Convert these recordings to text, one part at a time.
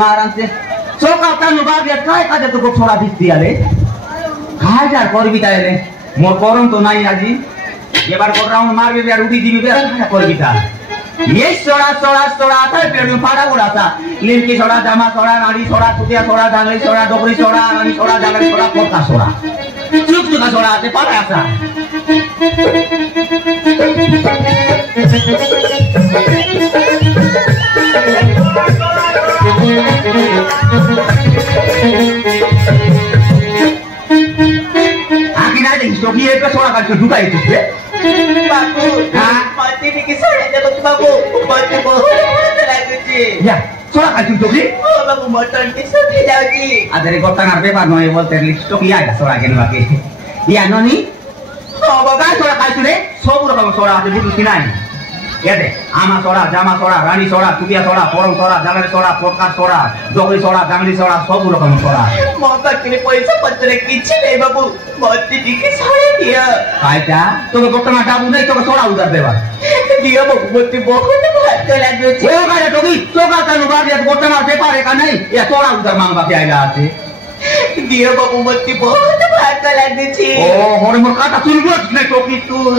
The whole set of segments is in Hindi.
Marang sih. So kau kan lupa biar kau ada tuh kok solat dia le. Hajar kau kita le. Mau korong tuh naik aja. Dia baru korang mar biar udah di biar kau kita. Yes solat tapi biar pada urasa. Lilki solat, jama solat, nari solat, kutia solat, dangli solat, dogri solat, nari solat, dangli solat, kota solat. Cuk juga solat, pada asa. Akhirnya ada historia itu soal kan juga itu sih. Babu, mati nih kisah ada babu, mati bohong lagi sih. Ya, soal kan juga sih. Oh, babu motor kisah tidak sih. Ada di kota ngarpe pak noy volter historia ada soal kan lagi. Iya noni. Oh, bapak soal kan sudah, semua kamu soal ada di sini. Ya deh, ama sorat, jama sorat, rani sorat, kutia sorat, porong sorat, jalan sorat, podcast sorat, dogri sorat, dangli sorat, semua kamu sorat. Mau tak kini poisa patre kicil ya babu, mati dikit saya dia. Kaca, tuh kau tengah dabu nih, tuh sorat udah bebas. Dia babu mati bohong tuh baca lagi. Oh kayak dogi, tuh kata luar dia kau tengah bebas ya kan nih, ya sorat udah mangga kayak ada. Dia babu mati bohong tuh baca lagi sih. Oh, orang berkata sulit nih dogi tuh.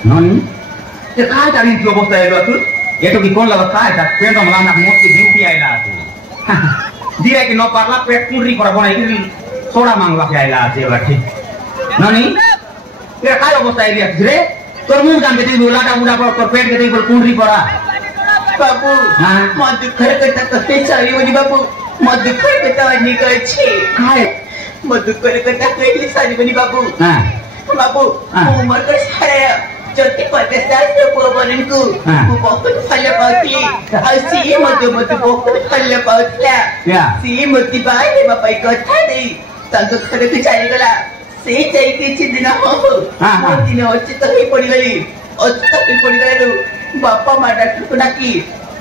Noni, ये कहाँ जा रही थी वो बोलता है लोग ये तो कि कौन लगा कहाँ है पेड़ तो मलाना मोट की ड्यूटी आएगा तू दिया कि नो पारला पेट कुंडरी पर बनाई कि सोडा मांगवा के आएगा आज ये बात नॉनी ये कहाँ वो बोलता है लिया धीरे तो मुंह जान के ती बोला था मुंडा पर पेट के ती बोल कुंडरी पड़ा बाबू मत घर करता कते चाली वाली बाबू मत घर करता वाली करछी कहाँ है मत घर करता कई सारी वाली बाबू बाबू उम्र कर सारे जति पचास तो पोबरन को बहुत फल पाती असी मत बहुत फल पाउतला सी मत बाय बापा कथा दे तांको खरे के चली गला से जाई के दिन हो दिन अच्छी तो ही पड़ी गली अच्छी तो ही पड़ी गलो बापा मा डॉक्टर को डाकी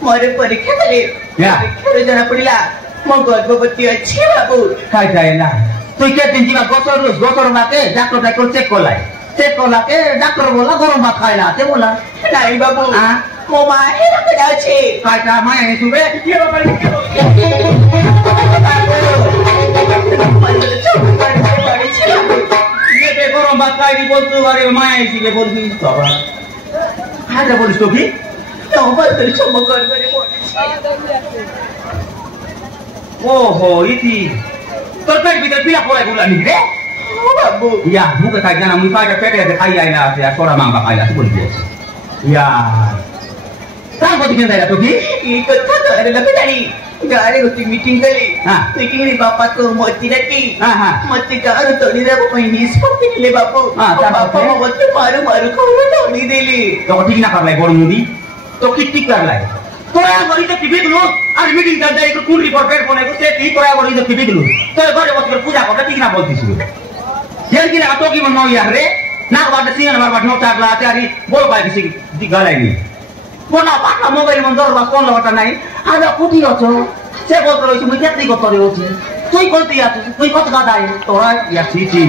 मोरे परीक्षा करे परीक्षा रे जना पड़िला मो गर्भवती अछि बाबू काय जायला तो क्या दिन जीवा गोसर माके डॉक्टर चेक कोला के डॉक्टर बोला गरम भात खाइला ते बोला नहीं बाबू मो माए रख जाओ छे काय का माए नहीं सुबे ये बाबा ये पे गरम भात खाइली बोलतो अरे माए सीके बोलती बाबा हाजा बोलिस तो की तो बस चमक करे बोलिस ओहो इति तोर भीतर पिला पड़े बोला नहीं रे बाबू या मुके खाई जाना मुई पाके पेटे दे खाई आइला से थोड़ा मांगा खाइला तो बोल दिए या ता को दिखे दाइला तो की ई कथा करे लगे जानी गारे गोटी मीटिंग कली मीटिंग रे बापा को मोती रखी मोती का तोड़ी रे कोई निष्पत्ति ले बापू बापा मोती मारू को तोड़ी देली तो ठीक ना कर लाई गोड़ मुदी तो ठीक कर लाई तोरा गरी तो टिबिक लो आज मीटिंग कर जाए को कुंडली पर पेट बने को से ठीक तोरा गरी तो टिबिक लो तो घरे बस कर पूजा कर ठीक ना बोलती छु यार कि आटो की मनो यार रे ना बात सिंह ना बात नोटा ला त्यारी बोल पाए किसी दी गलाई नहीं कोना पाटा मोबाइल में दर बा कोन लवटा नहीं आज कुटी अछो से बोल रही छु मुझे को करे होची तुई कोती आछ तुई कत गादा है तोरा या सीची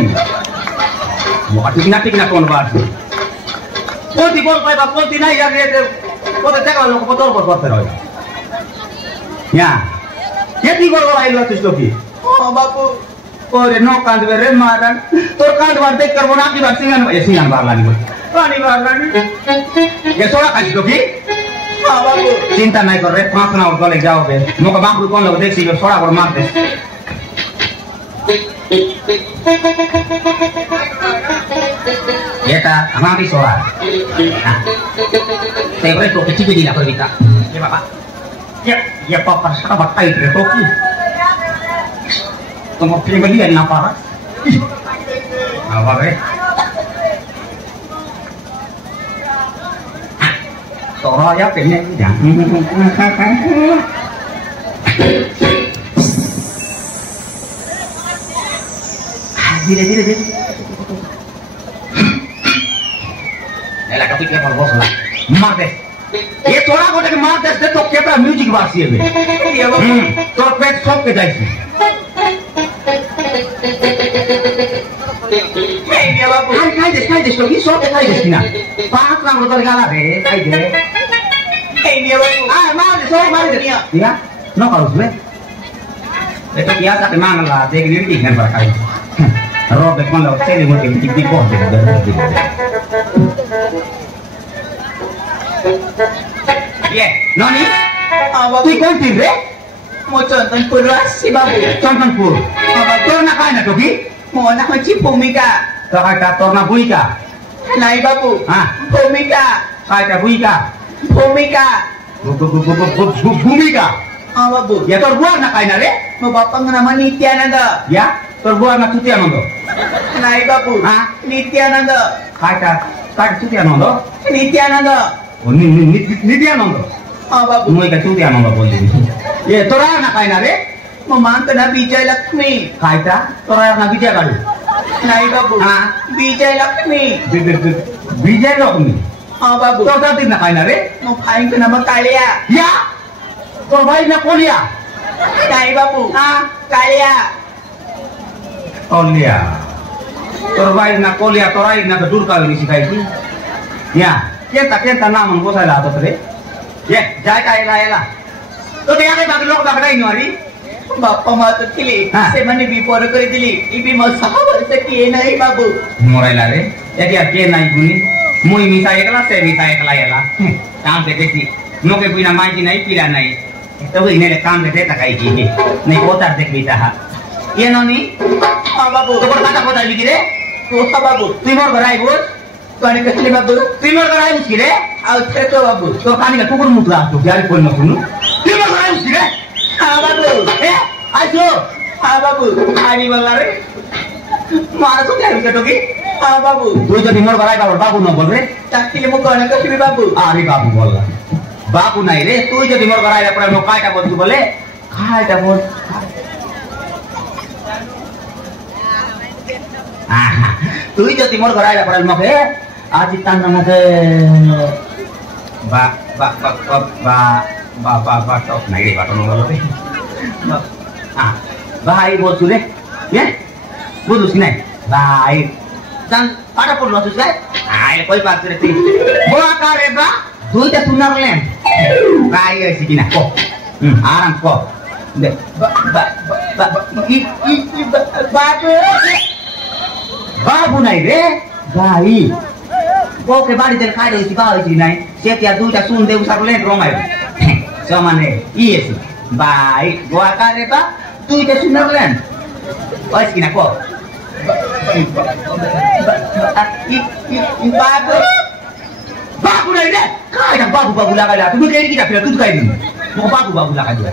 वो ठीक ना कोन बात कोती बोल पाए बा कोती नहीं यार रे को तो जगह लोग पतोर पर करते रहो या ये ती गोल आई लो तुझ की हां बापू और नो कांद रे मारन तोर कांद बार देख कर बना की बात सिंगन बार लानी बोल पानी बार लानी ये सोला काज तो की हां बापू चिंता नहीं कर रे 5 ना और गले जाओगे मोका बाप कौन लोग देख सी सोला पर मार दे Eta, amang sola. Saya itu kecil jadi nak berita. Ya bapak. Ya papa sahabat baik itu toki. Tunggu pilih bagi yang apa? Apa re? Sora ya pengen ya. Dire. Ela kapit ya bos lah. Mar deh. ये थोड़ा गोटे के मार दे तो केटा म्यूजिक बासी है तो पेट सब के जाइए बाबू खाई दे तो ये सब खाई दे ना 5 राउंड तो गाला रे खाई दे बाबू मार दे सब मार दे या नो करो उसमें ये तो क्या साथ मांगला देख ली ठीक है पर खाई रो देख मन लो चले मोटे टिक को दे ये नॉनी बाबू तू कौन थी रे mo Chontonpur si babu Chontonpur तो ना खाए ना तो की mo na ko chi Bhumika तो का तो ना बुई का nai babu हाँ Bhumika खाए का बुई का Bhumika भूमिका babu ya तो बुआ ना खाए ना रे mo bapang nama Nityananda ya तो बुआ ना चुतिया नंदो nai babu हाँ Nityananda खाए का चुतिया नंदो Nityananda नित्यानंद babu मुझे का चुतिया नंदो बोल दी ये तोरा ना खाए ना रे mo mang na Vijay Lakshmi खाए का तोरा ना विजय गाड़ी nai babu हाँ Vijay Lakshmi विजय लक्ष्मी babu तो दिन ना खाए ना रे mo phain ko nama Kalia या तो भाई ना Koliya nai babu Kalia Koliya तो भाई ना कोलिया तो राई ना तो दूर का नहीं सिखाई थी या केंता नाम उनको साला तो रे ये जाए का एला तो क्या के बाकी लोग बाकी नहीं हरी बापा मातो थिली हाँ। से मने विपोर कर दिली इबी म साहब किए नहीं बाबू मोराइला रे यदि के नहीं गुनी मुई मिसा एकला से मिसा एकला एला काम के देखी नो के बिना माई नहीं पीला नहीं तो वही ने काम के देता काई की नहीं होता देख मिसा ये ननी बाबू तो पर काटा होता लिखी रे तो बाबू तुम मोर गराई बोल कने कसले बाबू तुम मोर गराई उसकी रे आउ थे तो बाबू तो खाने का कुकुर मुतला तो जारी कोई न सुनु तुम मोर गराई उसकी रे बाबू ए आइसो बाबू आनी वाला रे मार तो क्या विकेटोगी बाबू तू जो मोर गराई बाबू न बोल रे ताकिले मो कने कसले बाबू अरे बाबू बोल बाबू नहीं रे तू जो मोर गराई रे पर नो काटा बोल तू बोले काटा बोल तू जो मोर गराई रे पर मके आज तान मके बा बा बा बा बा बा बा तो नहीं रे बात नो बोल रे भाई बोल तू रे ये बोल उसने भाई dan pada pun maksud saya ay koi baat रे ती वो करे बा दुईटा सुनर लेन भाई ऐसी किना को आराम को दे बाबू बाबू नहीं रे भाई वो के बाड़ी देर खाई रही बाबू ऐसी नहीं सेतिया दुईटा सुन दे उसर लेन रोमाई समाने ये सी भाई वो करे बा दुईटा सुनर लेन ऐसी किना को बाबू बाबू नहीं रे क्या बाबू लगा दिया तुम्हें कहीं क्या फिर तू कहीं नहीं वो बाबू लगा दिया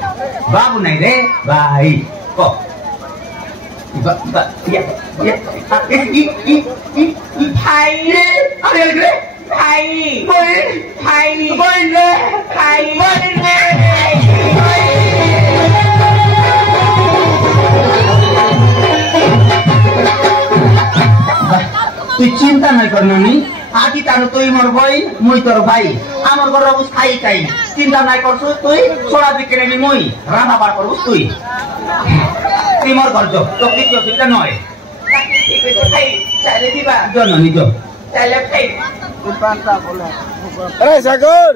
बाबू नहीं रे भाई को ये भाई अरे रे भाई भाई भाई रे भाई तु चिंता नहीं करना नहीं आदि तारो तुई मोर भाई मुई तोर भाई आमर घर उस खाई खाई चिंता नहीं करछु तुई सोडा बिक्रे नि मुई राधा बार करबु तुई मोर घर जो तो की जो चिंता नय ठीक है भाई चले दिबा जो ननी जो चले भाई अरे सागर